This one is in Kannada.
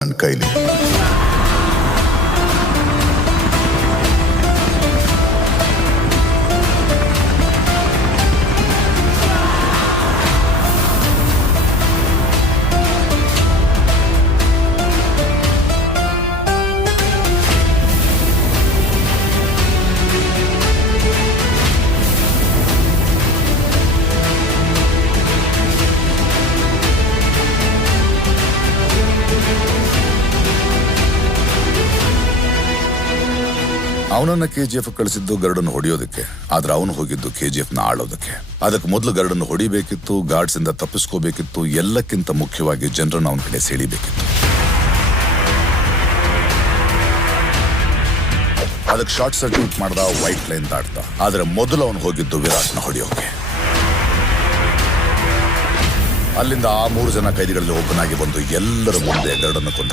ನನ್ನ ಕೈಲಿ. ಅವನನ್ನ KGF ಕಳಿಸಿದ್ದು ಗರುಡನ್ನು ಹೊಡೆಯೋದಕ್ಕೆ, ಆದ್ರೆ ಅವನು ಹೋಗಿದ್ದು KGF ನ ಆಳೋದಕ್ಕೆ. ಅದಕ್ಕೆ ಮೊದಲು ಗರುಡನ್ನು ಹೊಡಿಬೇಕಿತ್ತು, ಗಾರ್ಡ್ಸ್ ಇಂದ ತಪ್ಪಿಸ್ಕೋಬೇಕಿತ್ತು, ಎಲ್ಲಕ್ಕಿಂತ ಮುಖ್ಯವಾಗಿ ಜನರನ್ನು ಅವನ ಕಡೆ ಸೆಳಿಬೇಕಿತ್ತು. ಅದಕ್ಕೆ ಶಾರ್ಟ್ ಸರ್ಕ್ಯೂಟ್ ಮಾಡ್ದ, ವೈಟ್ ಲೈನ್ ದಾಟ್ದ. ಆದ್ರೆ ಮೊದಲು ಅವನು ಹೋಗಿದ್ದು ವಿರಾಟ್ನ ಹೊಡೆಯೋಕೆ. ಅಲ್ಲಿಂದ ಆ 3 ಜನ ಕೈದಿಗಳಲ್ಲಿ ಒಬ್ಬನಾಗಿ ಬಂದು ಎಲ್ಲರ ಮುಂದೆ ಗರುಡನ್ನು ಕೊಂದ.